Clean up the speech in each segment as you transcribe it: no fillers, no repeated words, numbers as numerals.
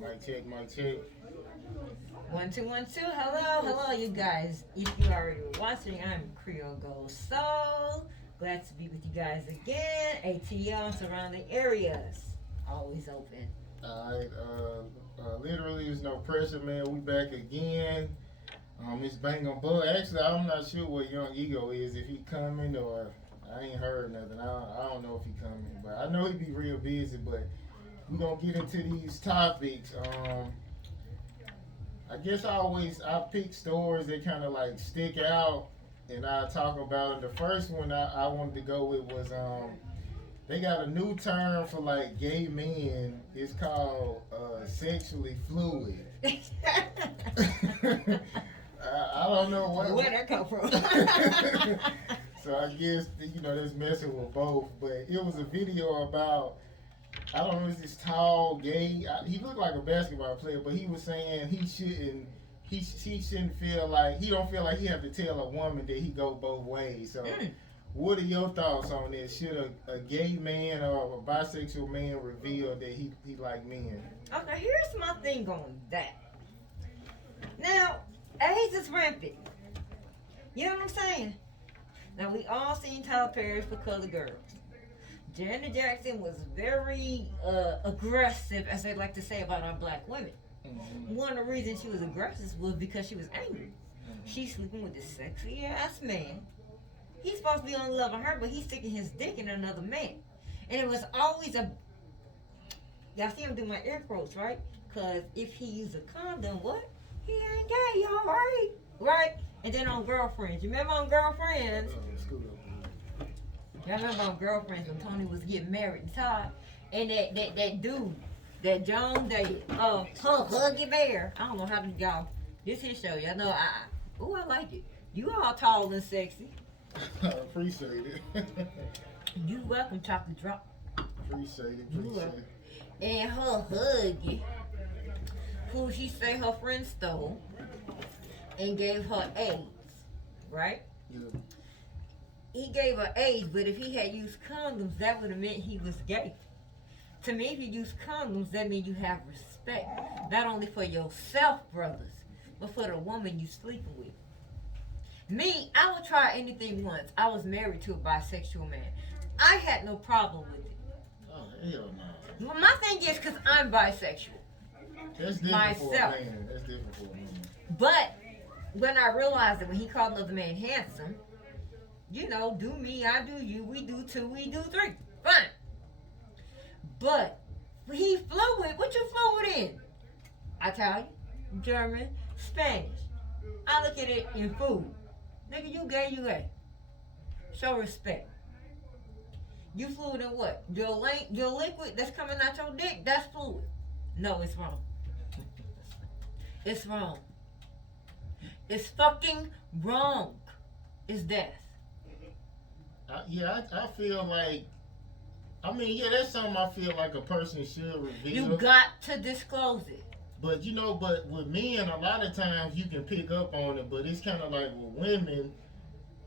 Mic check, mic check. 1212. Hello, you guys. If you already were watching, I'm Creole Gold Soul. Glad to be with you guys again. ATL surrounding areas always open. Alright, literally, there's no pressure, man. We back again. It's Bang on Bud. Actually, I'm not sure what Young Ego is, if he coming or I ain't heard nothing. I don't know if he coming, but I know he be real busy. But we gonna get into these topics. I guess I pick stories that kind of like stick out, and I talk about it. The first one I wanted to go with was they got a new term for like gay men. It's called sexually fluid. I don't know Where that come from? So I guess that's messing with both. But it was a video about I don't know, it's this tall gay. He looked like a basketball player, but he was saying he shouldn't. He shouldn't feel like he don't feel like he have to tell a woman that he go both ways. So, what are your thoughts on this? Should a gay man or a bisexual man reveal that he like men? Okay, here's my thing on that. Now, AIDS is rampant. You know what I'm saying? Now, we all seen Tyler Perry for Colored Girls. Janet Jackson was very aggressive, as they like to say about our black women. Mm-hmm. One of the reasons she was aggressive was because she was angry. Mm-hmm. She's sleeping with this sexy ass man. He's supposed to be on loving her, but he's sticking his dick in another man. And it was always a... Y'all see him do my air quotes, right? Because if he used a condom, what? He ain't gay, y'all, right? Right? And then on Girlfriends. You remember on Girlfriends? Y'all remember on Girlfriends when Tony was getting married and Todd? And that dude, that Joan, Huggy Bear. I don't know how to y'all. This his show. Y'all know I like it. You all tall and sexy. I appreciate it. You welcome, Chocolate Drop. Appreciate it. And her Huggy, who she say her friend stole and gave her AIDS, right? Yeah. He gave her AIDS, but if he had used condoms, that would have meant he was gay. To me, if you use condoms, that means you have respect. Not only for yourself, brothers, but for the woman you sleeping with. Me, I would try anything once. I was married to a bisexual man. I had no problem with it. Oh, hell no. Well, my thing is because I'm bisexual. That's different for a man. That's different for a man. But when I realized that when he called another man handsome, do me, I do you, we do two, we do three. Fine. But he fluid. What you fluid in? Italian, German, Spanish. I look at it in food. Nigga, you gay. Show respect. You fluid in what? Your liquid that's coming out your dick, that's fluid. No, it's wrong. It's wrong. It's fucking wrong. It's death. I feel like, that's something I feel like a person should reveal. You got to disclose it. But but with men, a lot of times you can pick up on it, but it's kind of like with women,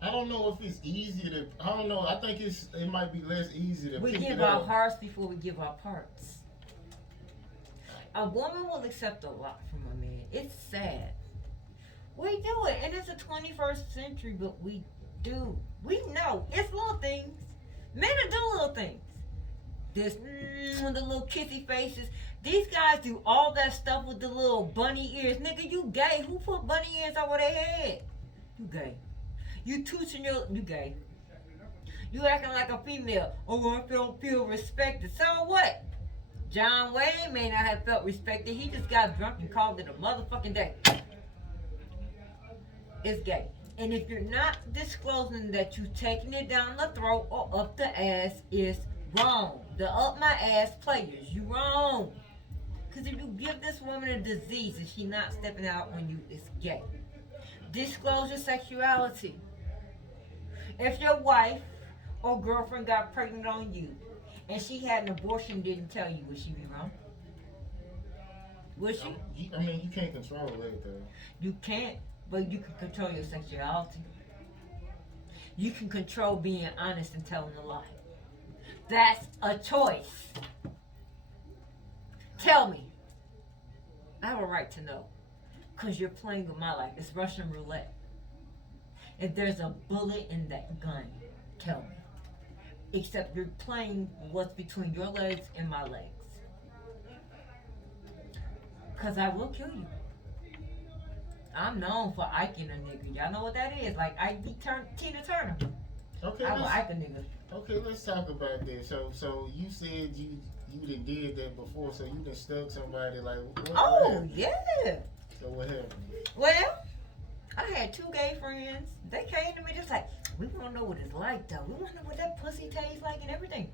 I don't know if it's easy to, I don't know, I think it might be less easy to we pick give it our up. hearts before we give our parts. A woman will accept a lot from a man. It's sad. We do it, and it's the 21st century, but we do. We know it's little things. Men do little things. This the little kissy faces. These guys do all that stuff with the little bunny ears. Nigga, you gay. Who put bunny ears over their head? You gay. You you gay. You acting like a female. Oh, I don't feel respected. So what? John Wayne may not have felt respected. He just got drunk and called it a motherfucking day. It's gay. And if you're not disclosing that you're taking it down the throat or up the ass, it's wrong. The up my ass players, you wrong. Because if you give this woman a disease and she not stepping out on you, it's gay. Disclose your sexuality. If your wife or girlfriend got pregnant on you and she had an abortion and didn't tell you, would she be wrong? Would she? You can't control that though. You can't. But you can control your sexuality. You can control being honest and telling a lie. That's a choice. Tell me, I have a right to know. Because you're playing with my life. It's Russian roulette. If there's a bullet in that gun, tell me. Except you're playing what's between your legs and my legs. Because I will kill you. I'm known for Iking a nigga. Y'all know what that is? Like Tina Turner. Okay, I will Ike a nigga. okay, let's talk about this. So you said you done did that before, so you done stuck somebody like what happened? Yeah. So what happened? Well, I had 2 gay friends. They came to me just like, we want to know what it's like though. We want to know what that pussy tastes like and everything.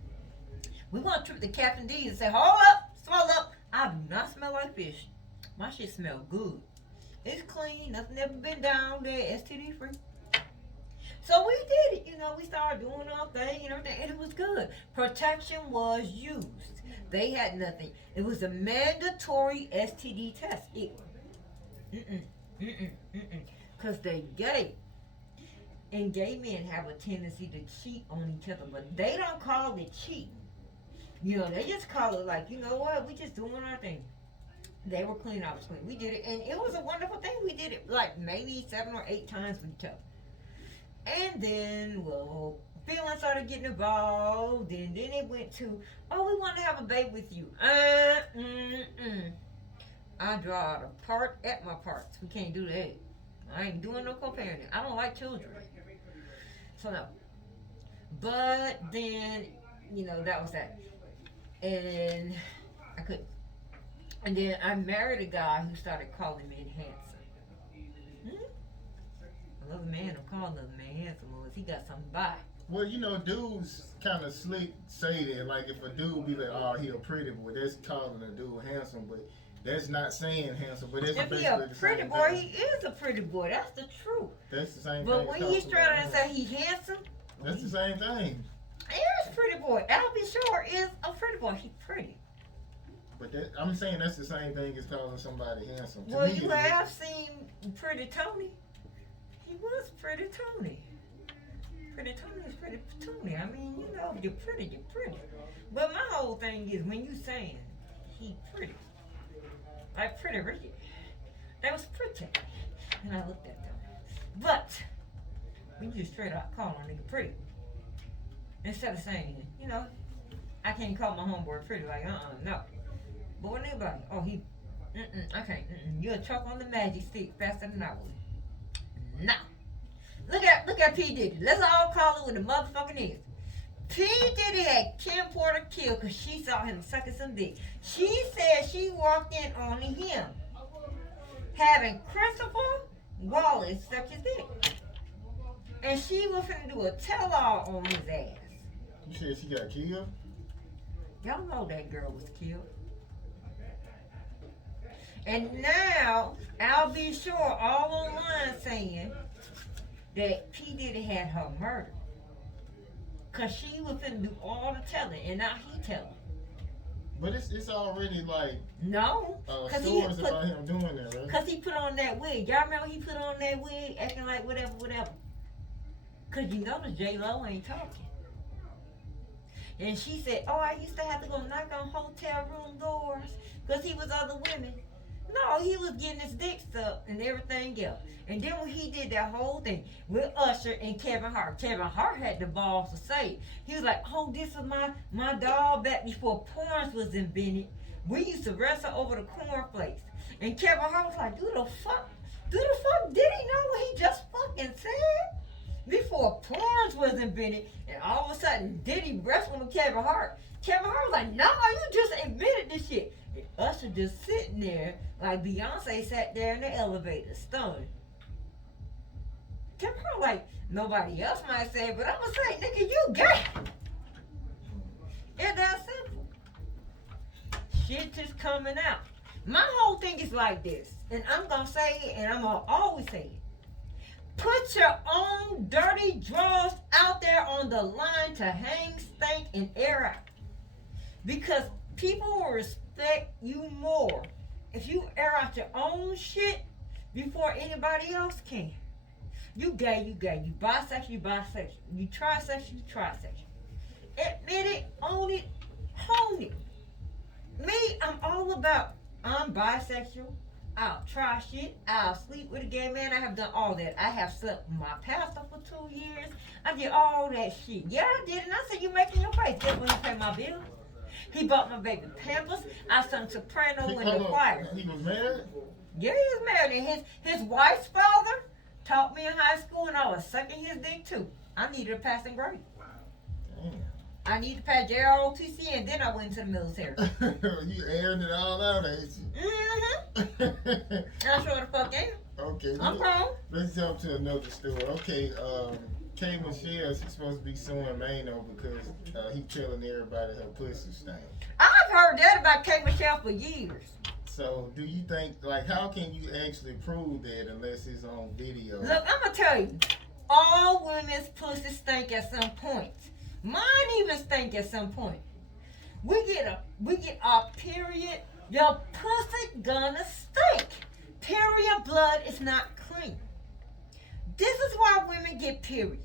We want to trip the Captain D's and say, hold up, swallow up. I do not smell like fish. My shit smell good. It's clean. Nothing ever been down there. STD free. So we did it. We started doing our thing and everything, and it was good. Protection was used. They had nothing. It was a mandatory STD test. Because they gay. And gay men have a tendency to cheat on each other, but they don't call it cheating. They just call it like, you know what, we just doing our thing. They were clean, I was clean. We did it, and it was a wonderful thing. We did it like maybe 7 or 8 times with each other. And then, well, feelings started getting involved, and then it went to, oh, we want to have a baby with you. I draw out a part at my parts. We can't do that. I ain't doing no co-parenting. I don't like children. So, no. But then, that was that. And I couldn't. And then I married a guy who started calling me handsome. Another man who called another man handsome was he got something by. Well, dudes kind of slick say that, like if a dude be like, oh, he a pretty boy, that's calling a dude handsome, but that's not saying handsome, but that's if basically he a the pretty same boy, thing. he is a pretty boy. That's the truth. That's the same but thing. But when he straight out and say he handsome, that's the same thing. He is a pretty boy. Albie Shore is a pretty boy. He's pretty. But I'm saying that's the same thing as calling somebody handsome. Well, you have seen Pretty Tony. He was Pretty Tony. Pretty Tony is Pretty Tony. I mean, you're pretty, you're pretty. But my whole thing is when you saying he pretty, like Pretty Ricky, that was pretty. And I looked at them. But when you just straight out call a nigga pretty, instead of saying, I can't call my homeboy pretty, like, no. But when anybody, oh, he, I can't, you'll choke on the magic stick faster than I would. No. Look at P. Diddy. Let's all call it what the motherfucking is. P. Diddy had Kim Porter killed because she saw him sucking some dick. She said she walked in on him having Christopher Wallace suck his dick. And she was finna do a tell-all on his ass. You said she got killed? Y'all know that girl was killed. And now, I'll be sure all online saying that P. Diddy had her murdered. Because she was finna do all the telling, and now he telling. But it's already like... No. Stories about him doing that, right? Because he put on that wig. Y'all remember he put on that wig acting like whatever. Because you notice J-Lo ain't talking. And she said, oh, I used to have to go knock on hotel room doors because he was other women. No, he was getting his dick sucked and everything else. And then when he did that whole thing with Usher and Kevin Hart had the balls to say it. He was like, oh, this is my dog back before porn was invented. We used to wrestle over the cornflakes. And Kevin Hart was like, do the fuck did he know what he just fucking said? Before porn was invented, and all of a sudden Diddy wrestling with Kevin Hart. Kevin Hart was like, no, you just admitted this shit. And Usher just sitting there like Beyonce sat there in the elevator, stunned. Kevin Hart like, nobody else might say it, but I'm gonna say, nigga, you gay. It's that simple. Shit just coming out. My whole thing is like this, and I'm gonna say it, and I'm gonna always say it. Put your own dirty drawers out there on the line to hang, stank, and air out. Because people will respect you more if you air out your own shit before anybody else can. You gay, you gay. You bisexual, you bisexual. You trisexual, you trisexual. Admit it, own it, hone it. Me, I'm all about I'm bisexual. I'll try shit. I'll sleep with a gay man. I have done all that. I have slept with my pastor for 2 years. I did all that shit. Yeah, I did. And I said, you making your face. Guess when he paid my bill? He bought my baby Pampers. I sung soprano in the choir. He was married? Yeah, he was married. And his wife's father taught me in high school, and I was sucking his dick too. I needed a passing grade. Damn. I needed to pass JROTC, and then I went into the military. You airing it all out, ain't you? I sure the fuck am. Okay. I'm grown. Let's jump to another story. Okay, K. Michelle, she's supposed to be suing Mano because he telling everybody her pussy stank. I've heard that about K. Michelle for years. So, do you think, like, how can you actually prove that unless it's on video? Look, I'm gonna tell you, all women's pussy stink at some point. Mine even stink at some point. We get our period, your pussy gonna stink. Period blood is not clean. This is why women get periods.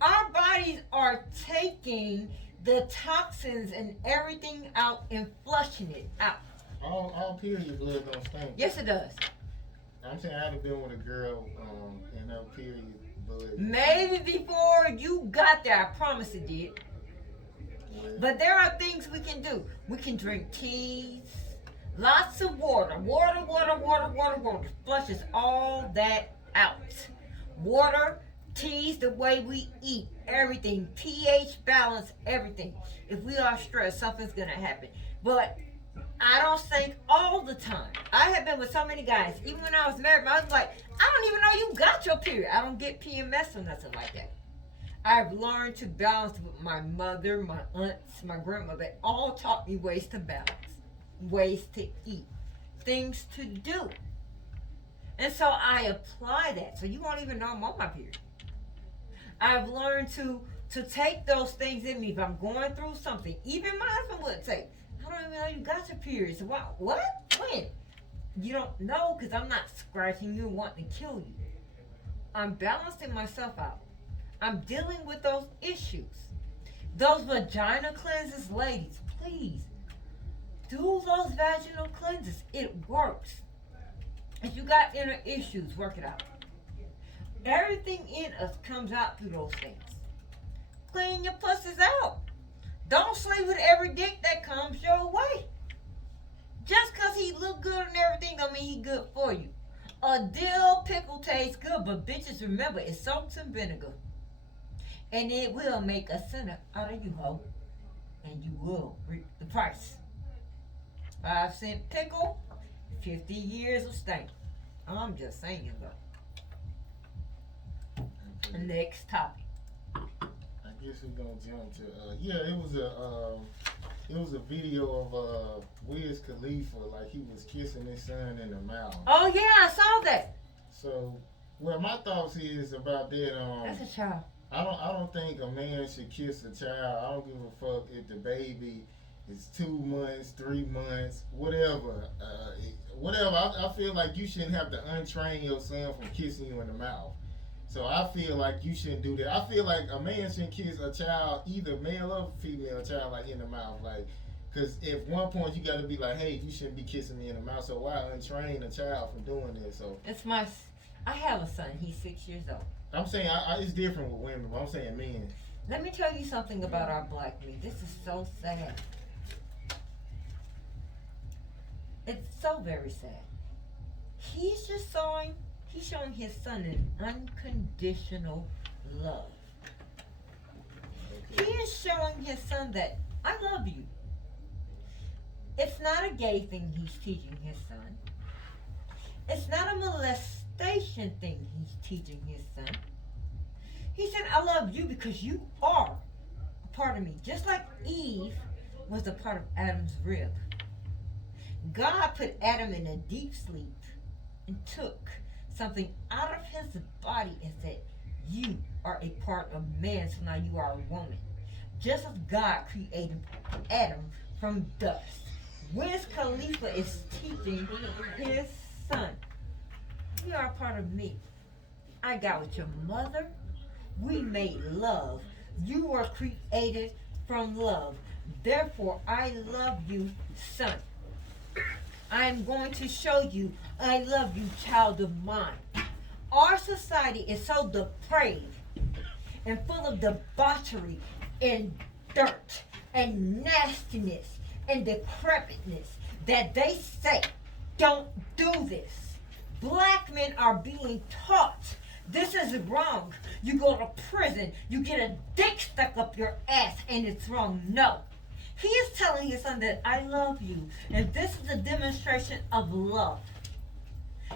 Our bodies are taking the toxins and everything out and flushing it out. All period blood don't stink. Yes, it does. I'm saying I'd have been with a girl and her period blood. Maybe before you got there, I promise it did. Yeah. But there are things we can do. We can drink teas, lots of water. Water flushes all that out. Water, teas, the way we eat, everything, pH balance, everything. If we are stressed, something's gonna happen. But I don't think all the time. I have been with so many guys. Even when I was married, I was like, I don't even know you got your period. I don't get PMS or nothing like that. I've learned to balance with my mother, my aunts, my grandmother. They all taught me ways to balance, ways to eat, things to do. And so I apply that. So you won't even know I'm on my period. I've learned to take those things in me. If I'm going through something, even my husband would say, I don't even know you got your period. So what? When? You don't know because I'm not scratching you and wanting to kill you. I'm balancing myself out. I'm dealing with those issues. Those vagina cleanses, ladies, please do those vaginal cleanses. It works. If you got inner issues, work it out. Everything in us comes out through those things. Clean your pussies out. Don't sleep with every dick that comes your way. Just because he look good and everything don't mean he good for you. A dill pickle tastes good, but bitches remember it's salt and vinegar. And it will make a sinner out of you, ho. And you will reap the price. 5-cent pickle, 50 years of stank. I'm just saying though. Next topic. I guess we're gonna jump to it was a video of Wiz Khalifa, like he was kissing his son in the mouth. Oh yeah, I saw that. So, well, my thoughts is about that. That's a child. I don't think a man should kiss a child. I don't give a fuck if the baby is 2 months, 3 months, whatever. Whatever. I feel like you shouldn't have to untrain your son from kissing you in the mouth. So I feel like you shouldn't do that. I feel like a man shouldn't kiss a child, either male or female child, like in the mouth. Like, because at one point you got to be like, hey, you shouldn't be kissing me in the mouth. So why untrain a child from doing that? So I have a son. He's 6 years old. I'm saying it's different with women, but I'm saying men. Let me tell you something about our black men. This is so sad. It's so very sad. He's showing his son an unconditional love. He is showing his son that I love you. It's not a gay thing he's teaching his son. It's not a molestation thing he's teaching his son. He said, I love you because you are a part of me. Just like Eve was a part of Adam's rib. God put Adam in a deep sleep and took something out of his body and said, you are a part of man, so now you are a woman. Just as God created Adam from dust. Wiz Khalifa is teaching his son, you are a part of me. I got with your mother. We made love. You were created from love. Therefore, I love you, son. I am going to show you I love you, child of mine. Our society is so depraved and full of debauchery and dirt and nastiness and decrepitness that they say, don't do this. Black men are being taught this is wrong. You go to prison, you get a dick stuck up your ass, and it's wrong. No. He is telling his son that I love you, and this is a demonstration of love.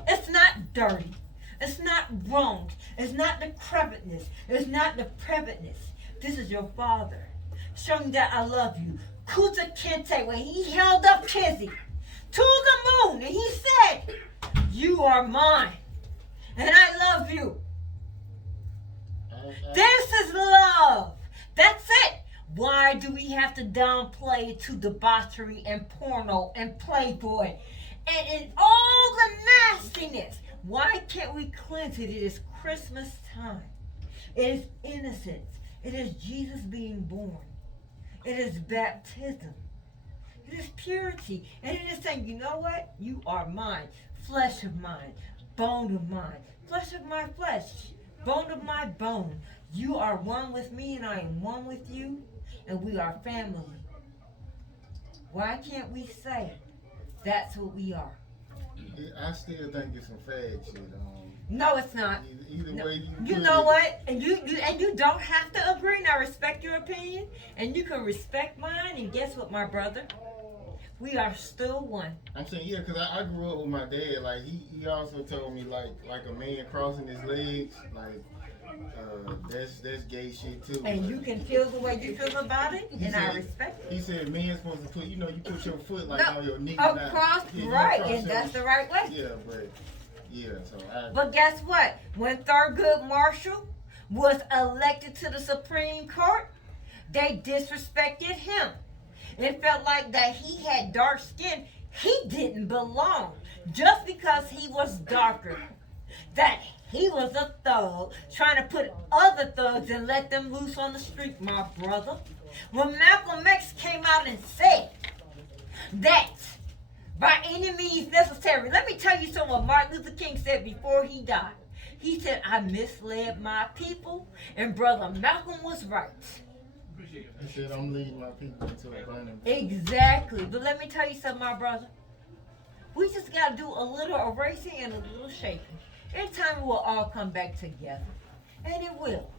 It's not dirty. It's not wrong. It's not decrepitness. It's not depravitness. This is your father showing that I love you. Kuta Kente, when he held up Kizzy to the moon, and he said, you are mine, and I love you. This is love. That's it. Why do we have to downplay it to debauchery and porno and Playboy and all the nastiness? Why can't we cleanse it? It is Christmas time. It is innocence. It is Jesus being born. It is baptism. It is purity. And it is saying, you know what? You are mine. Flesh of mine. Bone of mine. Flesh of my flesh. Bone of my bone. You are one with me and I am one with you. And we are family. Why can't we say that's what we are? I still think it's some fag shit. No, it's not. Either no. way you know what? And you don't have to agree. And I respect your opinion, and you can respect mine. And guess what, my brother? We are still one. I'm saying, yeah, because I grew up with my dad. Like he also told me like a man crossing his legs, like that's gay shit too. And you can feel the way you feel about it, and I respect it. He said men's supposed to put, you put your foot like on your knee. Across, right, and that's the right way. Yeah, but But guess what? When Thurgood Marshall was elected to the Supreme Court, they disrespected him. It felt like that he had dark skin. He didn't belong just because he was darker. That he was a thug trying to put other thugs and let them loose on the street, my brother. When Malcolm X came out and said that by any means necessary, let me tell you something what Martin Luther King said before he died. He said, I misled my people, and Brother Malcolm was right. He said, I'm leading my people into a burning. Exactly. But let me tell you something, my brother. We just got to do a little erasing and a little shaking. In time, it will all come back together. And it will.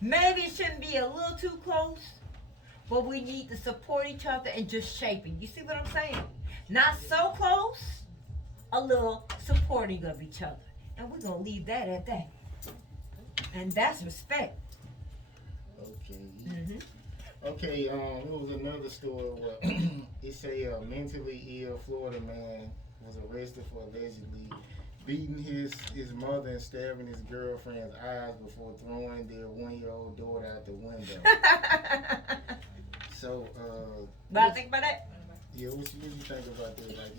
Maybe it shouldn't be a little too close, but we need to support each other and just shaping. You see what I'm saying? Not so close, a little supporting of each other. And we're going to leave that at that. And that's respect. Okay. Mm-hmm. Okay, there was another story where it say a mentally ill Florida man was arrested for allegedly beating his mother and stabbing his girlfriend's eyes before throwing their 1-year-old daughter out the window. So, but I think about that. Yeah, what you think about that? Like,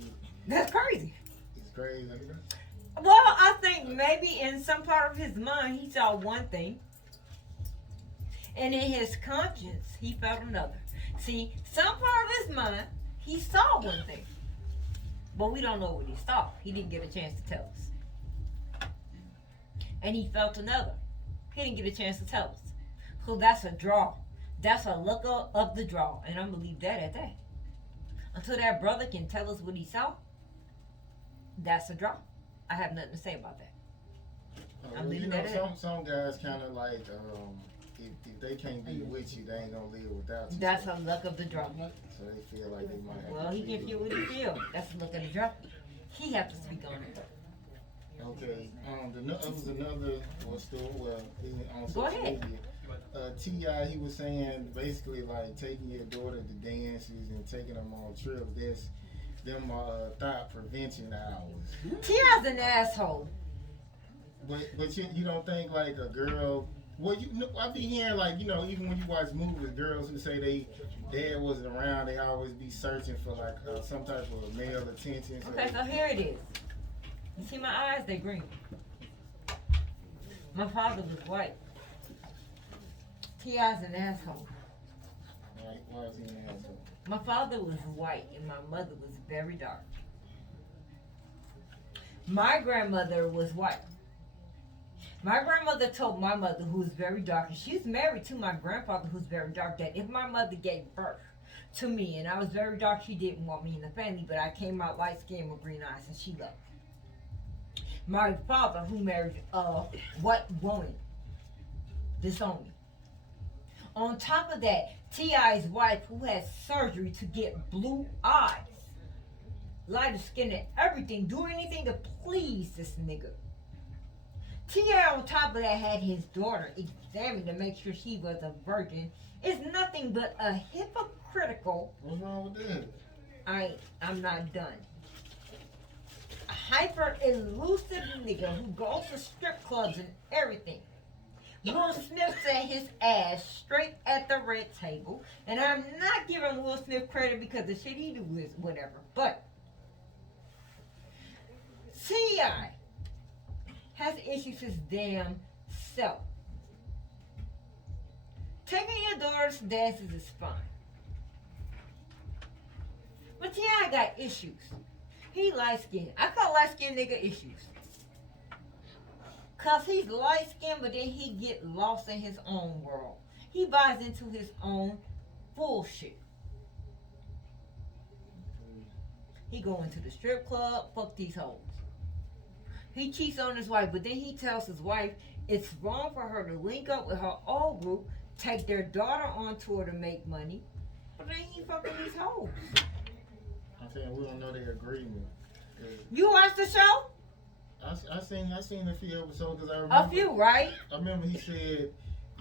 that's crazy. It's crazy. Well, I think maybe in some part of his mind he saw one thing, and in his conscience he felt another. See, some part of his mind he saw one thing, but we don't know what he saw. He didn't get a chance to tell us. And he felt another. He didn't get a chance to tell us. So that's a draw. That's a look of the draw, and I'm gonna leave that at that. Until that brother can tell us what he saw, that's a draw. I have nothing to say about that. I'm leaving that at. Some guys kind of like, if they can't be with you, they ain't gonna live without you. That's a luck of the draw. So they feel like they might have well, he can feel what he feel. That's a look of the draw. He have to speak on it. Okay. There was another story on Go social ahead. media. T.I. he was saying basically like taking your daughter to dances and taking them on trips. There's them thought prevention hours. T.I.'s an asshole. But you don't think like a girl? Well, I be hearing like even when you watch movies, girls who say they dad wasn't around, they always be searching for like some type of male attention. Okay, so here it is. You see my eyes? They green. My father was white. T.I.'s an asshole. Why is he an asshole? My father was white and my mother was very dark. My grandmother was white. My grandmother told my mother, who was very dark, and she's married to my grandfather, who's very dark, that if my mother gave birth to me and I was very dark, she didn't want me in the family, but I came out light skinned with green eyes, and she loved me. My father, who married a white woman, disowned me. On top of that, T.I.'s wife, who had surgery to get blue eyes, lighter skin and everything, do anything to please this nigga. T.I. on top of that had his daughter examined to make sure she was a virgin. It's nothing but a hypocritical. What's wrong with that? I'm not done. A hyper elusive nigga who goes to strip clubs and everything. Will Smith set his ass straight at the red table, and I'm not giving Will Smith credit because the shit he do is whatever. But T.I. has issues his damn self. Taking your daughter's dances is fine. But T.I. got issues. He light skinned. I call light skinned nigga issues. Cause he's light skinned, but then he get lost in his own world. He buys into his own bullshit. He go into the strip club, fuck these hoes. He cheats on his wife, but then he tells his wife it's wrong for her to link up with her old group, take their daughter on tour to make money, but then he fucking these hoes. I'm saying we don't know their agreement. You watched the show? I seen a few episodes because I remember. A few, right? I remember he said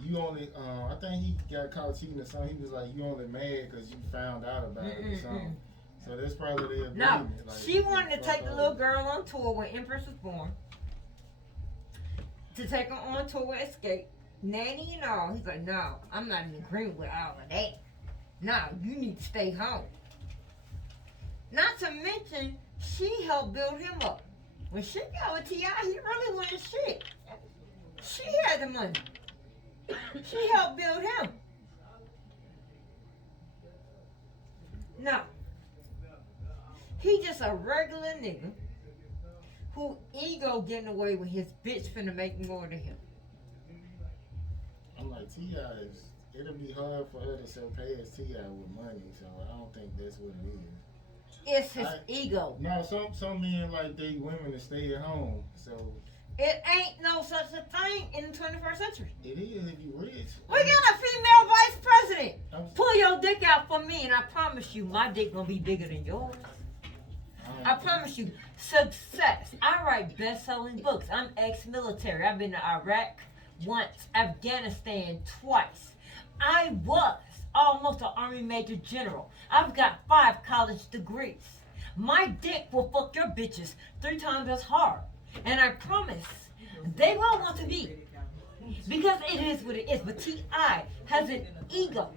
you only. I think he got caught cheating or something. He was like, you only mad because you found out about it or something. So that's probably the agreement. No, like, she wanted to take the little girl on tour when Empress was born. To take her on tour with Escape. Nanny and all. He's like, no, I'm not in agreement with all of that. No, you need to stay home. Not to mention, she helped build him up. When she got with T.I., he really wasn't shit. She had the money. She helped build him. No. He just a regular nigga who ego getting away with his bitch finna make more than him. I'm like, T.I. it'll be hard for her to surpass T.I. with money, so I don't think that's what it is. It's his ego. No, some men like they women to stay at home, so. It ain't no such a thing in the 21st century. It is if you rich. We got a female vice president. Pull your dick out for me, and I promise you, my dick gonna be bigger than yours. I promise you, success. I write best-selling books. I'm ex-military. I've been to Iraq once, Afghanistan twice. I was almost an Army Major General. I've got 5 college degrees. My dick will fuck your bitches 3 times as hard. And I promise, they won't want to be. Because it is what it is. But T.I. has an ego.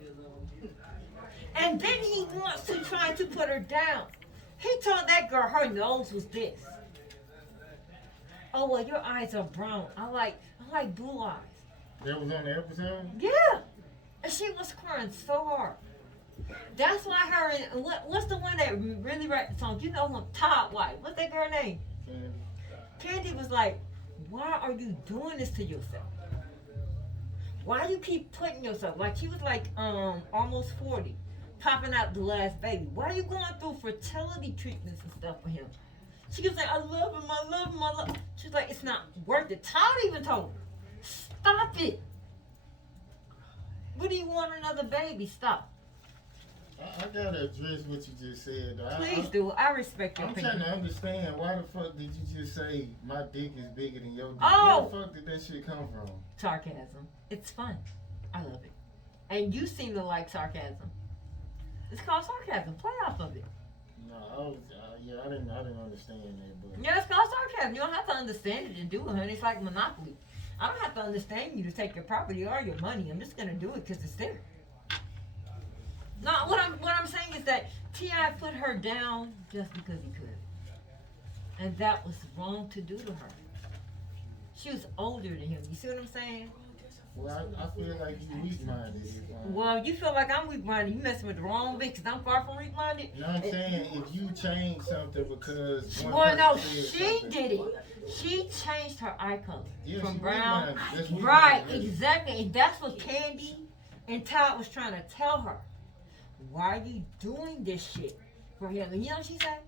And then he wants to try to put her down. He told that girl her nose was this. Oh, well, your eyes are brown. I like blue eyes. That was on the episode? Yeah. And she was crying so hard. That's why her and what's the one that really wrote the song? You know him, Todd White. What's that girl name? Candy was like, why are you doing this to yourself? Why do you keep putting yourself? Like she was like almost 40, popping out the last baby. Why are you going through fertility treatments and stuff for him? She was like, I love him, I love him, I love him. She's like, it's not worth it. Todd even told her, stop it. What do you want another baby? Stop. I gotta address what you just said. Please do. I respect your opinion. I'm trying to understand why the fuck did you just say my dick is bigger than your dick? Oh! Where the fuck did that shit come from? Sarcasm. It's fun. I love it. And you seem to like sarcasm. It's called sarcasm. Play off of it. No, I didn't understand that. But Yeah, it's called sarcasm. You don't have to understand it and do it, honey. It's like Monopoly. I don't have to understand you to take your property or your money. I'm just gonna do it because it's there. No, what I'm saying is that T.I. put her down just because he could. And that was wrong to do to her. She was older than him. You see what I'm saying? Well, I feel like you weak-minded. Well, you feel like I'm weak-minded. You messing with the wrong bitch, 'cause I'm far from weak-minded. You know what I'm saying? If you change something because one Well, no, person said she something, did it. She changed her eye color yeah, from she brown. weak-minded. That's Right, weak-minded. exactly. And that's what Candy and Todd was trying to tell her. Why are you doing this shit for him? And you know what she said?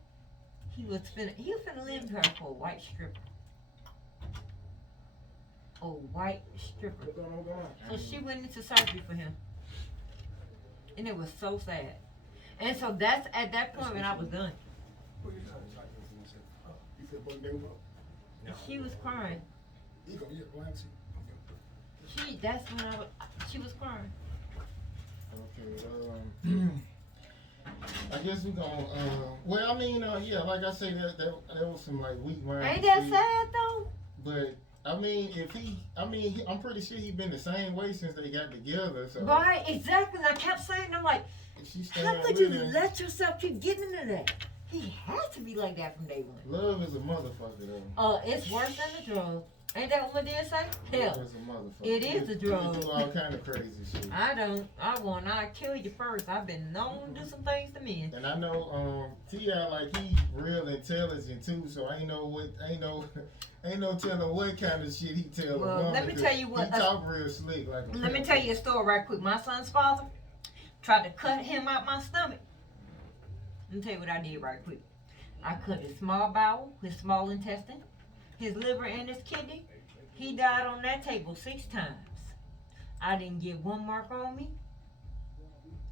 He was finna leave her for a white stripper. A white stripper. So she went into surgery for him. And it was so sad. And so that's at that point when I was done. She was crying. That's when she was crying. Okay, I guess we're gonna, well, I mean, yeah, like I say, that was some, like, weak-minded Ain't that shit. sad though? But, I mean, I'm pretty sure he been the same way since they got together, so. Right, exactly. I kept saying, I'm like, If she how stand could you with him, let yourself keep getting into that? He has to be like that from day one. love is a motherfucker, though. It's worse than the drug. Ain't that what my dad say? Hell, Love is a motherfucker. it is a drug. You do all kind of crazy shit. I kill you first. I've been known to do some things to men. And I know, T.I., like, he real intelligent, too, so ain't no telling what kind of shit he tell a Well, woman. let me tell you what. He talk real slick, like a Let me pimp. tell you a story right quick. My son's father tried to cut him out my stomach. Let me tell you what I did right quick. I cut his small bowel, his small intestine, his liver, and his kidney. He died on that table 6 times. I didn't get one mark on me,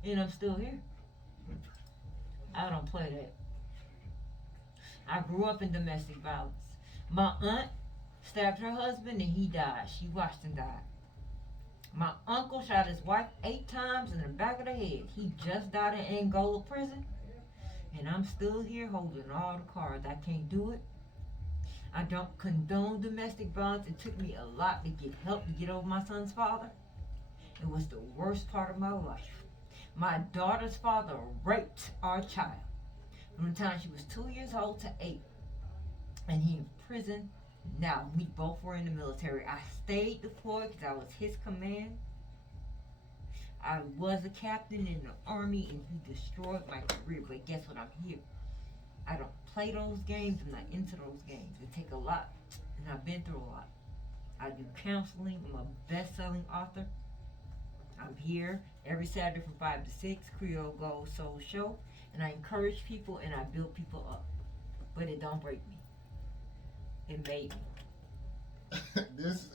and I'm still here. I don't play that. I grew up in domestic violence. My aunt stabbed her husband and he died. She watched him die. My uncle shot his wife 8 times in the back of the head. He just died in Angola prison. And I'm still here holding all the cards. I can't do it. I don't condone domestic violence. It took me a lot to get help to get over my son's father. It was the worst part of my life. My daughter's father raped our child from the time she was 2 years old to 8. And he in prison now. We both were in the military. I stayed deployed because I was his command. I was a captain in the army and he destroyed my career. But guess what? I'm here. I don't play those games. I'm not into those games. It take a lot. And I've been through a lot. I do counseling. I'm a best-selling author. I'm here every Saturday from 5 to 6, Creole Gold Soul Show. And I encourage people and I build people up. But it don't break me. It made me. This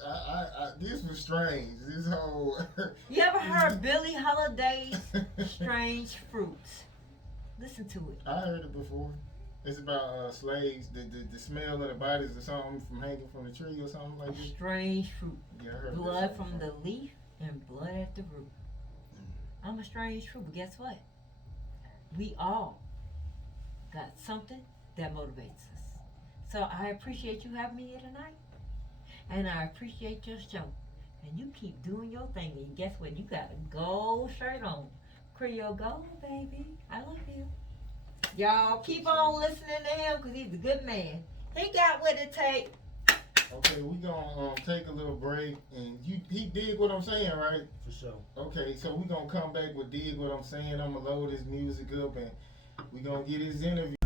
was strange. This whole. You ever heard Billie Holiday's Strange Fruits? Listen to it. I heard it before. It's about slaves, the smell of the bodies or something from hanging from the tree or something like that. Strange fruit. Yeah, I heard Blood that from the leaf and blood at the root. I'm a strange fruit, but guess what? We all got something that motivates us. So I appreciate you having me here tonight. And I appreciate your show. And you keep doing your thing. And guess what? You got a gold shirt on. Creole Gold, baby. I love you. Y'all keep on listening to him because he's a good man. He got what it takes. Okay, we gonna take a little break, and he dig what I'm saying, right? For sure. Okay, so we gonna come back with dig what I'm saying. I'm gonna load his music up, and we gonna get his interview.